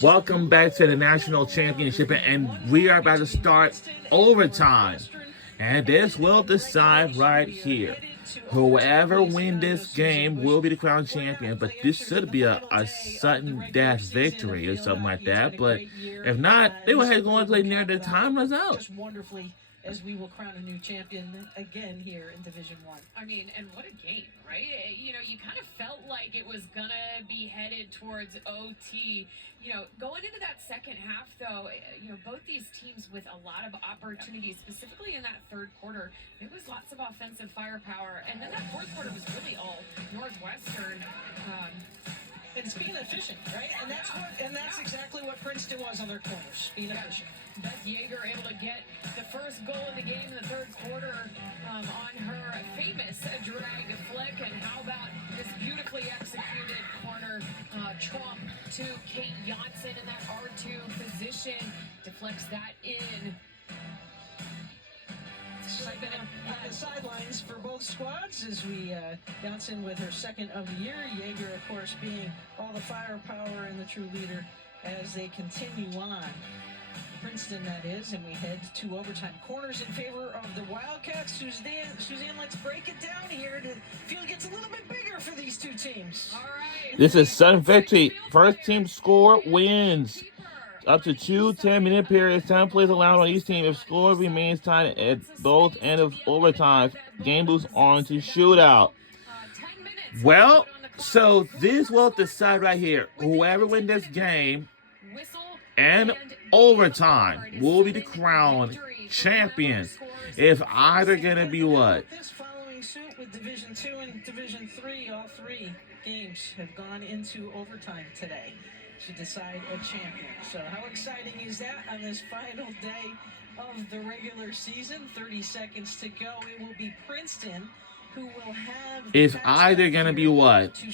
Welcome back to the National Championship, and we are about to start overtime. And this will decide right here. Whoever wins this game will be the crown champion, but this should be a sudden death victory or something like that. But if not, they will have to go and play near the time runs out. As we will crown a new champion again here in Division One. I mean, and what a game, right? You know, you kind of felt like it was gonna be headed towards OT. You know, going into that second half, though, you know, both these teams with a lot of opportunities, specifically in that third quarter, there was lots of offensive firepower, and then that fourth quarter was really all Northwestern. And it's being efficient, right? And that's exactly what Princeton was on their corners, being efficient. Beth Yeager able to get the first goal of the game in the third quarter on her famous drag flick. And how about this beautifully executed corner trump to Kate Janssen in that R2 position. Deflects that in. Excitement on the sidelines for both squads as we Janssen with her second of the year. Yeager, of course, being all the firepower and the true leader as they continue on. Princeton, that is, and we head to overtime. Corners in favor of the Wildcats. Suzanne, let's break it down here. The field gets a little bit bigger for these two teams. All right. This is sudden victory. First team score wins. Up to 2 10-minute periods. 10 plays allowed on each team. If score remains tied at both ends of overtime, game moves on to shootout. Well, so this will decide right here. Whoever wins this game and overtime will be the crown champion. If either gonna be what? This following suit with Division 2 and Division 3, all three games have gone into overtime today to decide a champion. So how exciting is that on this final day of the regular season? 30 seconds to go. It will be Princeton who will have... If either gonna be what?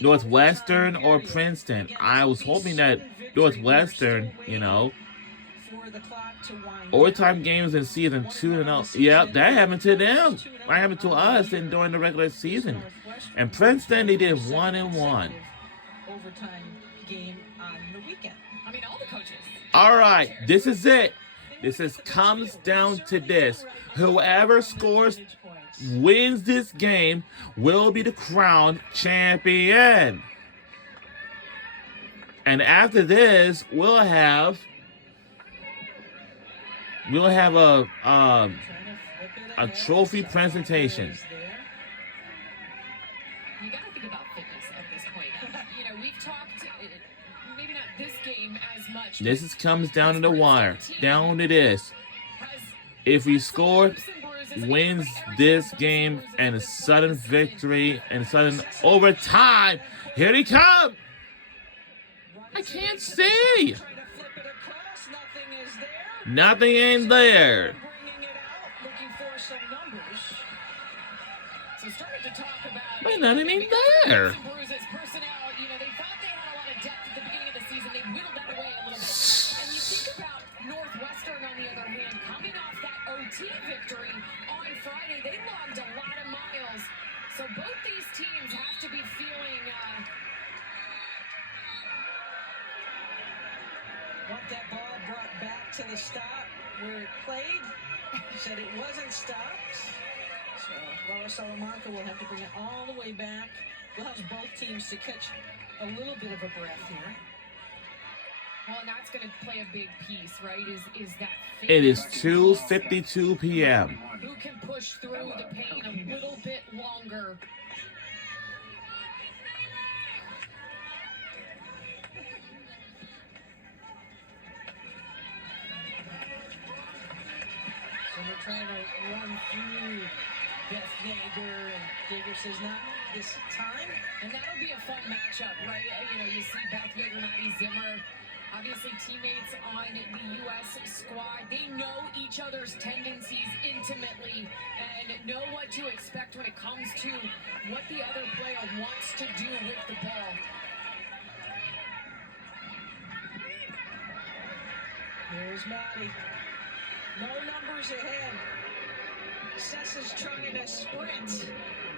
Northwestern or Princeton. I was hoping that Northwestern, you know, overtime games in season 2 and 0. Yep, that happened to them. That happened to us during the regular season. And Princeton, they did 1-1. Overtime game on the weekend. I mean, all the coaches. All right, this is it. Comes down to this. Whoever scores wins this game will be the crowned champion. And after this, we'll have a trophy presentation. You got to think about fitness at this point. You know, we've talked, maybe not this game as much. This comes down to the wire. Down to this. If we score, wins this game and a sudden victory and sudden overtime. Here they come. I can't see. Nothing in there. Wait, nothing in there. Victory on Friday. They logged a lot of miles. So both these teams have to be feeling want that ball brought back to the stop where it played. Said it wasn't stopped. So Laura Salamanca will have to bring it all the way back. Allows both teams to catch a little bit of a breath here. Well, and that's going to play a big piece, right? Is that it is 2:52 p.m. Who can push through the pain a little bit longer? So they're trying to run through Beth Yeager, and Yeager says not this time. And that'll be a fun matchup, right? You know, you see Beth Yeager, Maddie Zimmer. Obviously, teammates on the U.S. squad, they know each other's tendencies intimately and know what to expect when it comes to what the other player wants to do with the ball. Here's Maddie. No numbers ahead. Sessa's trying to sprint.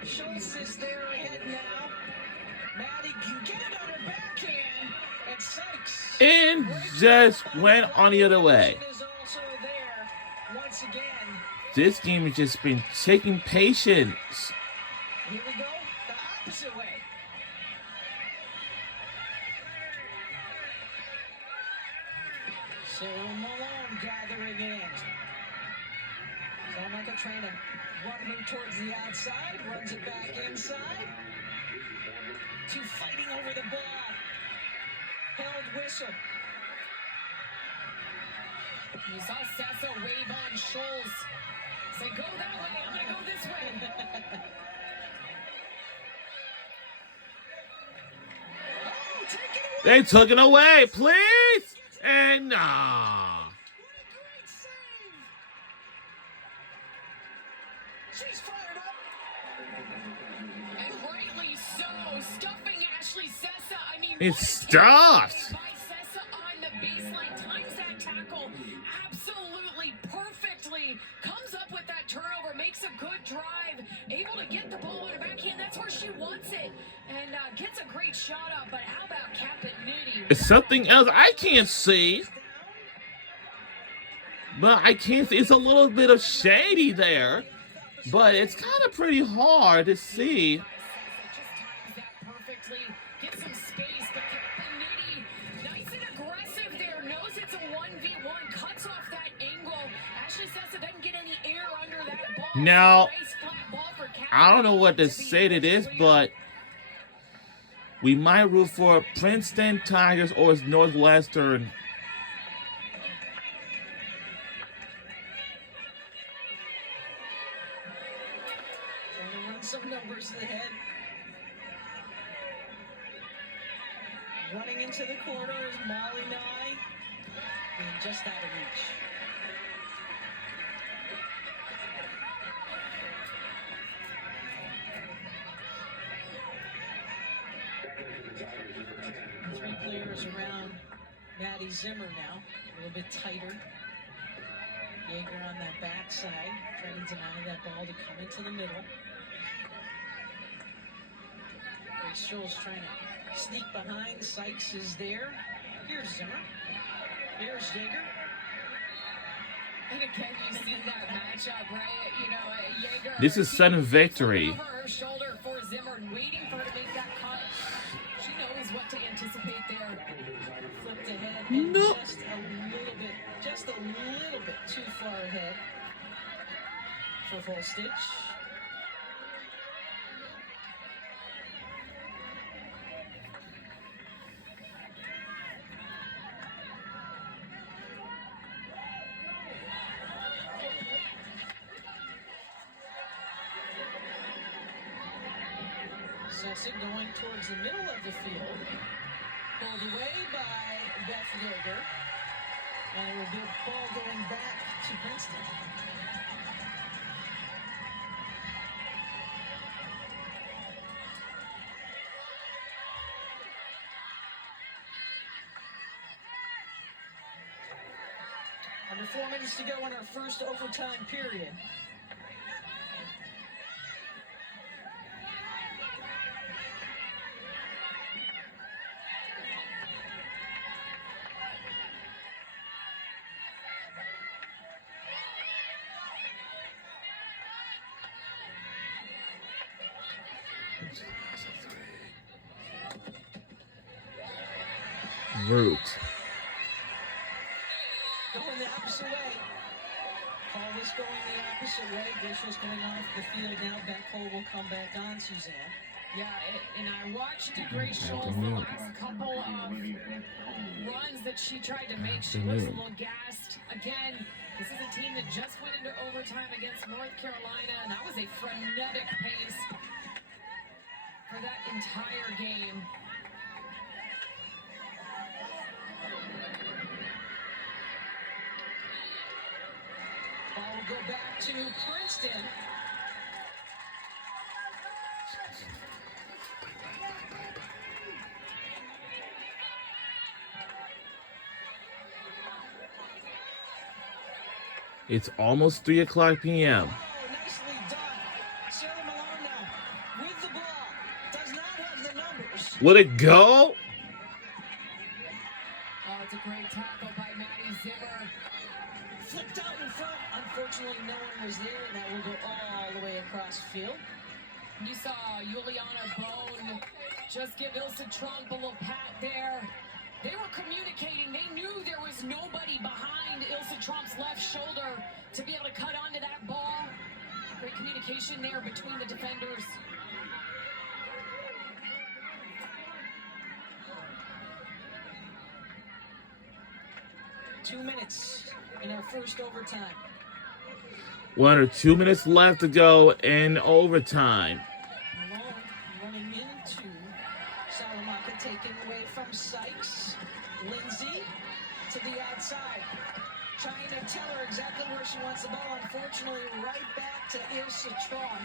Schultz is there ahead now. Maddie can get it on her backhand. And Sessa and just went on the other way. Is also there once again. This game has just been taking patience. Here we go, the opposite way. Sarah Malone gathering in. Salmaka trying to run her towards the outside, runs it back inside. Two fighting over the ball. Held whistle. You saw Sessa wave on Scholes. Say, go that way, I'm going to go this way. Oh, take it away. They took it away, please. And nah. What a great save. She's fired up. And rightly so, stuffing Ashley Sessa. I mean, It what a stopped. tackle by Sessa on the baseline. Times that tackle absolutely perfectly. Comes up with that turnover, makes a good drive, able to get the ball on her backhand. That's where she wants it, and gets a great shot up. But how about Capinetti? It's something else I can't see. But I can't see. It's a little bit of shady there. But it's kind of pretty hard to see. Just times that perfectly. Get some space, but Capinetti, nice and aggressive there. Knows it's a 1v1. Cuts off that angle. Ashley Sessa doesn't get any air under that ball. Now, Nice flat ball for I don't know what to Capinetti say to this, but we might root for Princeton Tigers or Northwestern. Trying to run some numbers ahead. Running into the corner is Molly Nye. Being just out of reach. Three players around Maddie Zimmer now. A little bit tighter. Yeager on that backside, trying to deny that ball to come into the middle. Scholes trying to sneak behind. Sykes is there. Here's Zimmer. Here's Yeager. And again, you see that matchup, right? You know, Yeager. This is sudden victory. Over her shoulder for Zimmer, waiting for her to make that cut. She knows what to anticipate there. Flipped ahead and No. just a little bit too far ahead for full stitch. Sessa going towards the middle of the field. Pulled away by Beth Yeager. And it will be a ball going back to Princeton. Under 4 minutes to go in our first overtime period. Root. Going the opposite way. Call this going the opposite way. Visuals going off the field now. Beckholm will come back on, Suzanne. Yeah, and I watched Grace Scholes the last couple of runs that she tried to make. She looks a little gassed. Again, this is a team that just went into overtime against North Carolina, and that was a frenetic pace for that entire game. Ball will go back to Princeton. It's almost 3 o'clock p.m. Oh, nicely done. Sarah Malone now with the ball. Does not have the numbers. Will it go? it's a great tackle by Maddie Zimmer. Flipped out in front. Unfortunately, no one was there, and that will go all the way across the field. You saw Juliana Bone just give Ilse Trump a little pat there. They were communicating. They knew there was nobody behind Ilse Trump's left shoulder to be able to cut onto that ball. Great communication there between the defenders. Two minutes in our first overtime. 1 or 2 minutes left to go in overtime. Malone running into Salamanca, taken away from Sykes. Lindsay to the outside, trying to tell her exactly where she wants the ball. Unfortunately, right back to Ilse Trump.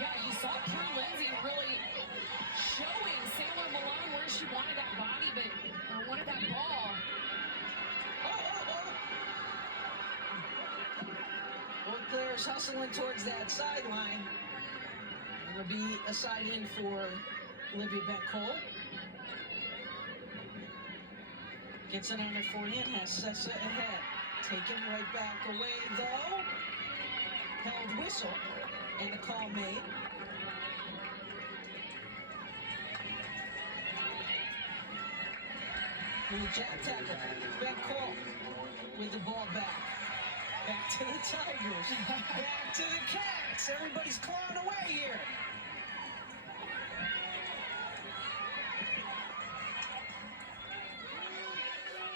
Yeah, you saw Prue Lindsay really showing Sailor Malone where she wanted that body, but wanted that ball. Both players hustling towards that sideline. It'll be a side in for Olivia Bent-Cole. Gets it on the forehand, has Sessa ahead. Taken right back away, though. Held whistle, and the call made. Little jab tackle. Bent-Cole with the ball back. Back to the Tigers. Back to the Cats. Everybody's clawing away here.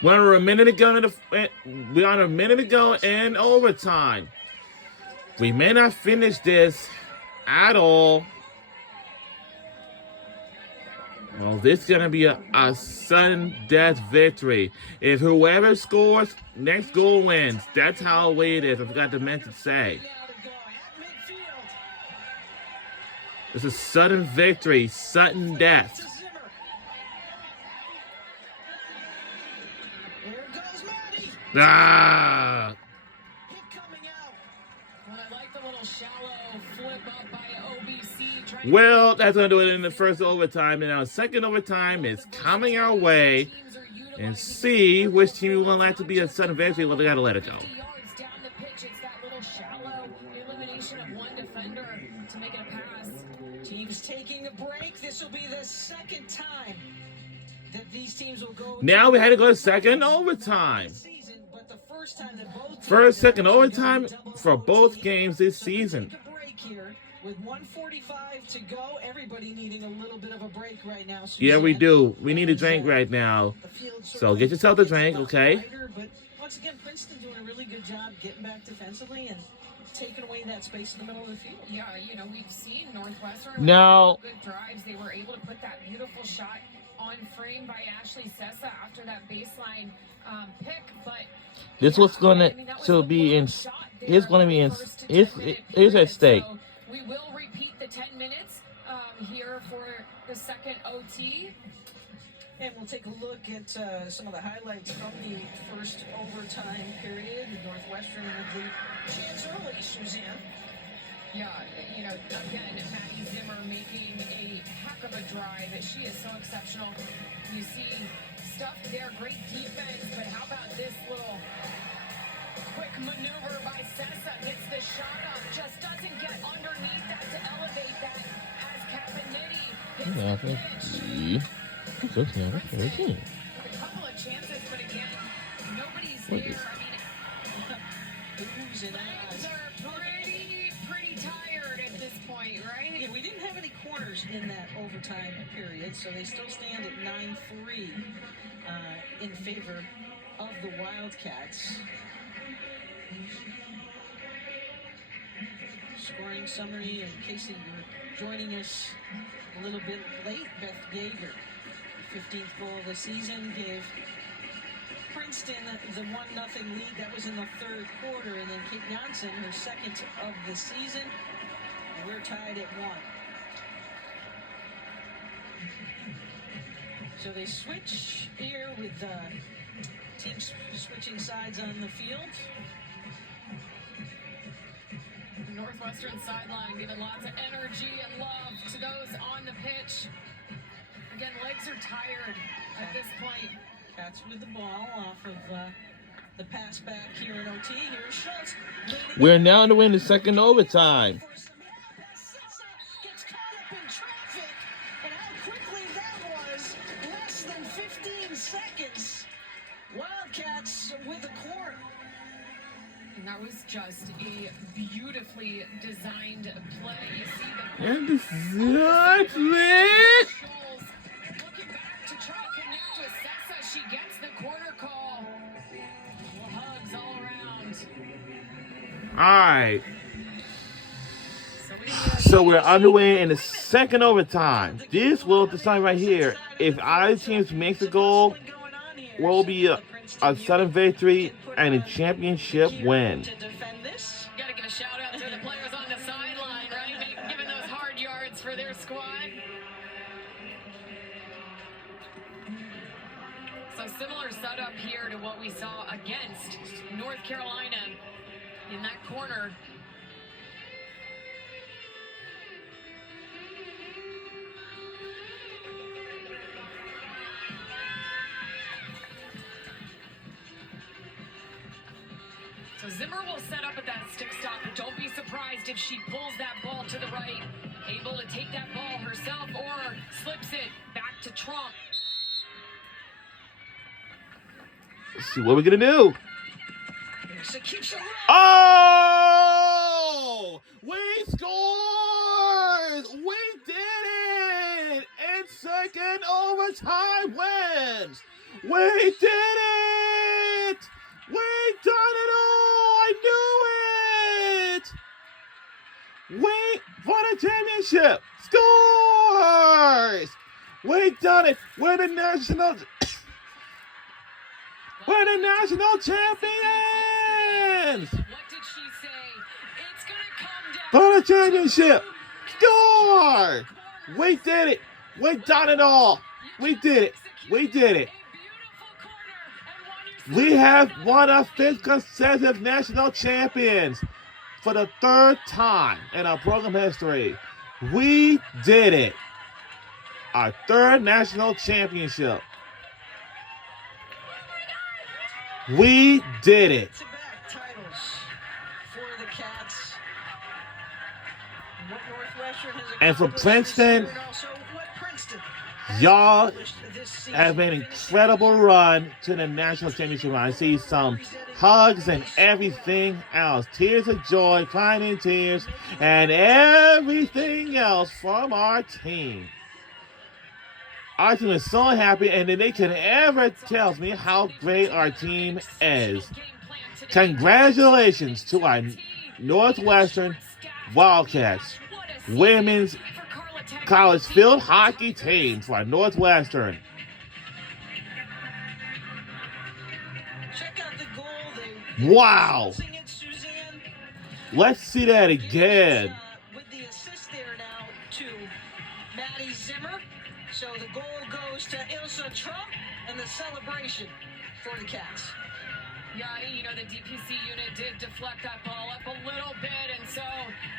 We're on a minute ago in overtime. We may not finish this at all. Well, this is going to be a sudden death victory. If whoever scores, next goal wins. That's how the way it is. I forgot to mention say. It's a sudden victory, sudden death. Here goes Maddie. Ah! Hit coming out. Well, I like the little shallow flip up by OBC. Well, that's going to do it in the first overtime. And now second overtime is coming our way. And see which team we want that to be a sudden victory. Well, they got to let it go. Yards down the pitch, it's that little shallow elimination of one defender to make it a pass. Teams taking a break. This will be the second time that these teams will go. Now we had to go to second overtime. Season, but the first time that both First, second overtime for both games this season. Take a break here with 1:45 to go. Everybody needing a little bit of a break right now. Yeah, we do. We need a drink right now. So get yourself a drink, okay? But once again, Princeton doing a really good job getting back defensively and taking away that space in the middle of the field. Yeah, you know, we've seen Northwestern with Now, good drives. They were able to put that beautiful shot on frame by Ashley Sessa after that baseline pick, but this was going to be in. It's going to be in. It's at stake. So we will repeat the 10 minutes here for the second OT. And we'll take a look at some of the highlights from the first overtime period. Northwestern with the chance early, Suzanne. Yeah, you know, again, Maddie Zimmer making a heck of a drive. She is so exceptional. You see stuff there, great defense, but how about this little quick maneuver by Sessa? Gets the shot up, just doesn't get underneath that to elevate that as Capinetti hits the pitch. With a couple of chances, but again, nobody's there. Oohs and ahs. Legs are pretty tired at this point, right? Yeah, we didn't have any corners in that overtime period, so they still stand at 9-3 in favor of the Wildcats. Scoring summary, in case you're joining us a little bit late, Beth Yeager, 15th goal of the season, gave Princeton the 1-0 lead. That was in the third quarter, and then Kate Janssen, her second of the season. We're tied at 1. So they switch here with teams switching sides on the field. Northwestern sideline giving lots of energy and love to those on the pitch. Again, legs are tired at this point. Cats Wildcats with the ball off of the pass back here in OT. Here's Schultz. We're now to win the second overtime. Gets caught up in traffic, and how quickly that was. Less than 15 seconds. Wildcats with a corner. And that was just a beautifully designed play. You see the And this is not Scholes looking back to try to connect with Sessa. She gets the corner call. Well, hugs all around. Alright. So we're underway in the second overtime. This will decide right here. If either team makes a goal, will be a sudden victory and a championship win. You gotta give a shout out to the players on the sideline, right? Giving those hard yards for their squad. So similar setup here to what we saw against North Carolina in that corner. So Zimmer will set up at that stick stop, but don't be surprised if she pulls that ball to the right, able to take that ball herself or slips it back to Trump. Let's see what we're gonna do. Oh! We scored! We did it! And second overtime wins! We did it! We done it all! I knew it! We won a championship! Scores! We done it! We're the national champions! What did she say? It's gonna come down For the championship! Score! We did it! We done it all! We did it! We did it! We have won our 5th consecutive national champions for the 3rd time in our program history. We did it! Our 3rd national championship. We did it! Back-to-back titles for the Cats. What Northwestern has And for accomplished Princeton, this year, and also what Princeton has y'all accomplished this season. have an incredible run to the national championship run. I see some hugs and everything else. Tears of joy, crying in tears, and everything else from our team. Our team is so happy, and they can ever tell me how great our team is. Congratulations to our Northwestern Wildcats women's college field hockey team for our Northwestern. Check out the goal. Wow. Sing it, Suzanne. Let's see that again. With the assist there now to Maddie Zimmer. So the goal goes to Ilsa Trump and the celebration for the Cats. Yeah, you know, the DPC unit did deflect that ball up a little bit, and so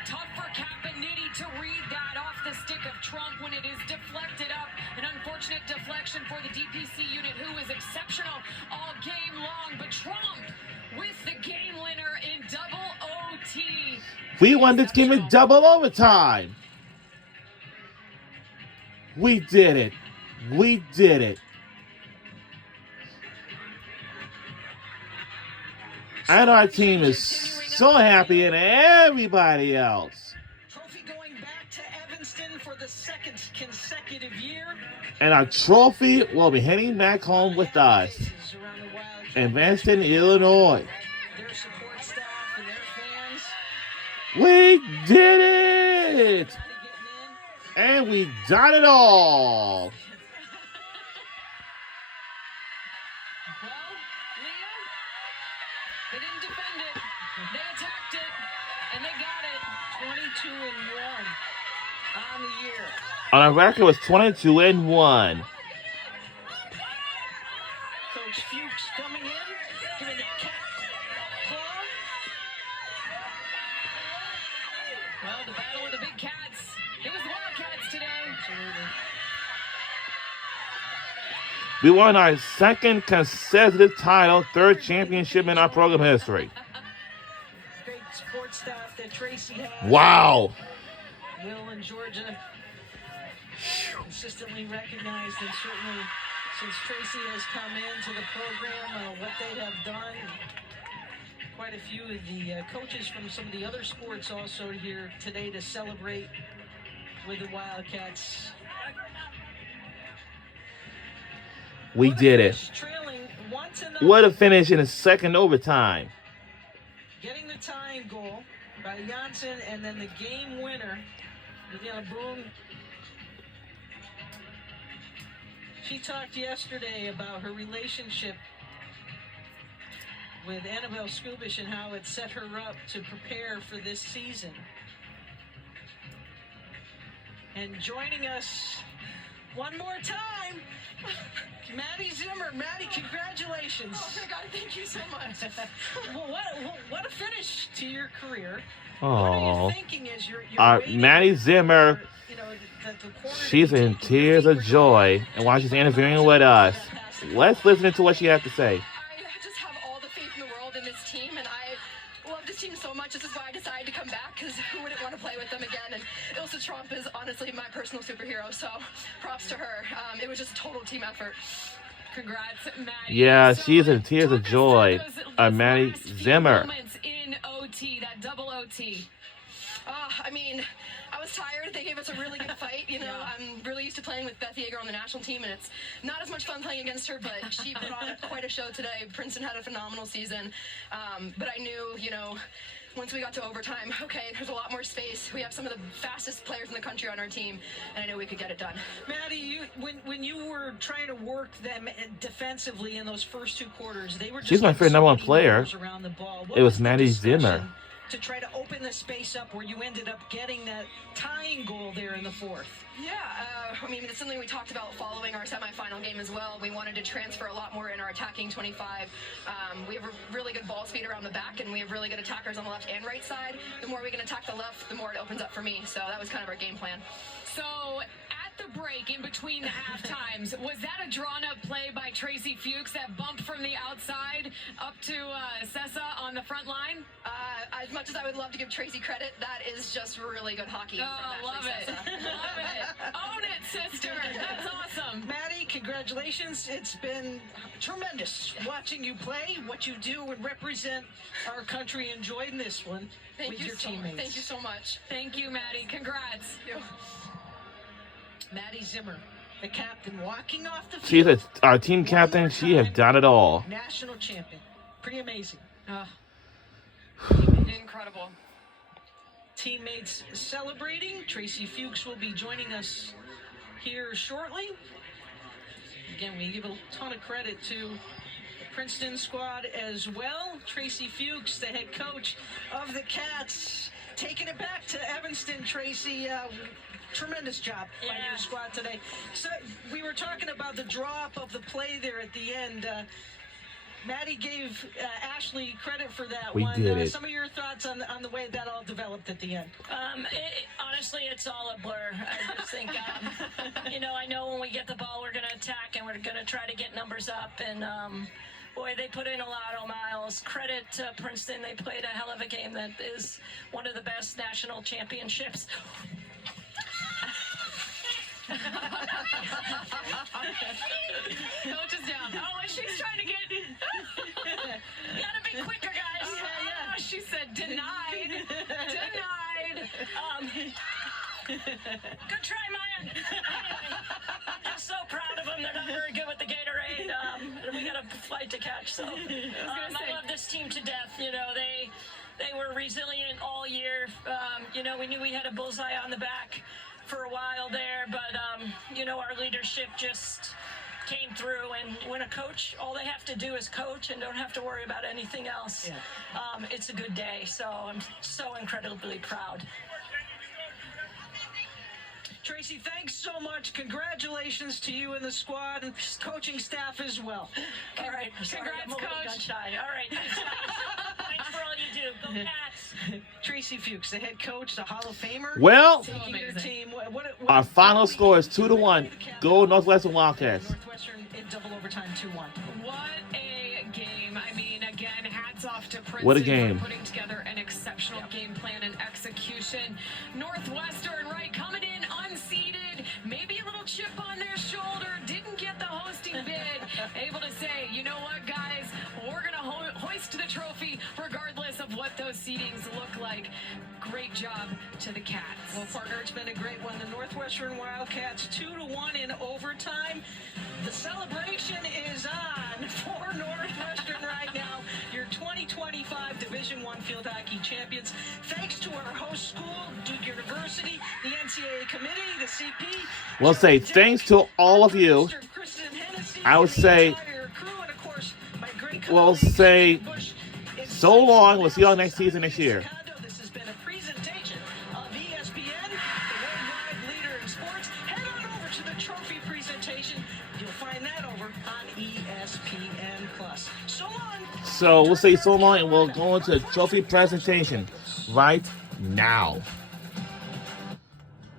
tough for Caponiti to read that off the stick of Trump when it is deflected up. An unfortunate deflection for the DPC unit, who was exceptional all game long, but Trump with the game winner in double OT. We won this game in double overtime. We did it. We did it. And our team is so happy, and everybody else. Trophy going back to Evanston for the 2nd consecutive year. And our trophy will be heading back home with us in Princeton, Illinois. Their support staff and their fans. We did it! And we done it all. Well, Leah, they didn't defend it. They attacked it, and they got it. 22-1 on the year. On our record was 22-1. Coach Fuchs coming in, giving the Cat claw. Well, the battle of the big cats. It was the Wildcats today. We won our second consecutive title, third championship in our program history. Great sports staff that Tracy has. Wow. Will and Georgia consistently recognized, and certainly since Tracy has come into the program, what they have done. Quite a few of the coaches from some of the other sports also here today to celebrate with the Wildcats. We did it. Trailing 1-0. What a finish in the second overtime. Getting the tying goal by Janssen, and then the game winner, Viviana Boone. She talked yesterday about her relationship with Annabelle Skubish and how it set her up to prepare for this season. And joining us one more time, Maddie Zimmer. Maddie, congratulations. Oh my God, thank you so much. Well, what a finish to your career. Oh, what are you thinking as you're waiting Maddie Zimmer, for, you know, the corner she's to in take tears your of joy and while she's interviewing with us. Let's listen to what she has to say. I just have all the faith in the world in this team, and I love this team so much. This is why I decided to come back, because who wouldn't want to play with them again? And Ilsa Trump is honestly my personal superhero, so props to her. It was just a total team effort. Congrats, Maddie. Yeah, So, she's in tears of talk us joy. through those Maddie last few Zimmer. moments in OT, that double OT. I mean, I was tired. They gave us a really good fight. You know, Yeah. I'm really used to playing with Beth Yeager on the national team, and it's not as much fun playing against her, but she put on quite a show today. Princeton had a phenomenal season. But I knew, you know, once we got to overtime, okay, there's a lot more space. We have some of the fastest players in the country on our team, and I knew we could get it done. Maddie, when you were trying to work them defensively in those first two quarters, they were just She's my favorite so number one many player. numbers around the ball. What It was the Maddie discussion Zimmer. to try to open the space up where you ended up getting that tying goal there in the fourth. Yeah, I mean, it's something we talked about following our semifinal game as well. We wanted to transfer a lot more in our attacking 25. We have a really good ball speed around the back, and we have really good attackers on the left and right side. The more we can attack the left, the more it opens up for me. So that was kind of our game plan. So at the break in between the half times, was that a drawn up play by Tracy Fuchs, that bump from the outside up to Sessa on the front line? As much as I would love to give Tracy credit, that is just really good hockey. Oh, from love Ashley it. Sessa. Love it. Own it, sister. That's awesome. Maddie, congratulations. It's been tremendous watching you play, what you do and represent our country, enjoying this one with your teammates. Thank you so much. Thank you, Maddie. Congrats. Maddie Zimmer, the captain, walking off the She's field. our team captain. She has done it all. National champion. Pretty amazing. Incredible. Teammates celebrating. Tracy Fuchs will be joining us here shortly. Again, we give a ton of credit to the Princeton squad as well. Tracy Fuchs, the head coach of the Cats, taking it back to Evanston. Tracy, tremendous job by your squad today. So we were talking about the draw-up of the play there at the end. Maddie gave Ashley credit for that We one. did it. Some of your thoughts on the way that all developed at the end? Honestly, it's all a blur. I just think, you know, I know when we get the ball, we're going to attack and we're going to try to get numbers up. And, boy, they put in a lot of miles. Credit to Princeton. They played a hell of a game that is one of the best national championships. Coach is down. Oh, and she's trying to get. Gotta be quicker, guys. Oh, she said denied. Denied. Good try, Maya. I'm just so proud of them. They're not very good with the Gatorade. And we got a flight to catch. So I love this team to death. You know, they were resilient all year. You know, we knew we had a bullseye on the back for a while there, but you know, our leadership just came through. And when a coach, all they have to do is coach and don't have to worry about anything else. It's a good day. So I'm so incredibly proud. Tracy, thanks so much. Congratulations to you and the squad and coaching staff as well. All right. Sorry, Congrats, I'm a little Coach. gun shy. All right. Thanks, guys. Thanks for all you do. Go Cats. Tracy Fuchs, the head coach, the Hall of Famer. Well, taking their team. our final score is 2-1. Go Northwestern Wildcats. Northwestern in double overtime, 2-1. What a game. I mean, again, hats off to Princeton What a game. for putting together an exceptional game plan and execution. Northwestern, right, coming in unseeded, maybe a little chip on their shoulder, didn't get the hosting bid, able to say, you know what, guys, we're going to hoist the trophy regardless of what those seedings look like. Great job to the Cats. Well, partner, it's been a great one. The Northwestern Wildcats 2-1 in overtime. The celebration is on for Northwestern right now. Your 2025 Division I field hockey champions. Thanks to our host school, Duke University, the NCAA committee, the CP. We'll say thanks to all of you. I would say, we'll say so long. We'll see y'all next season next year. This has been a presentation of ESPN, the worldwide leader in sports. Head on over to the trophy presentation. You'll find that over on ESPN+. So long. So we'll say so long, and we'll go into trophy presentation right now.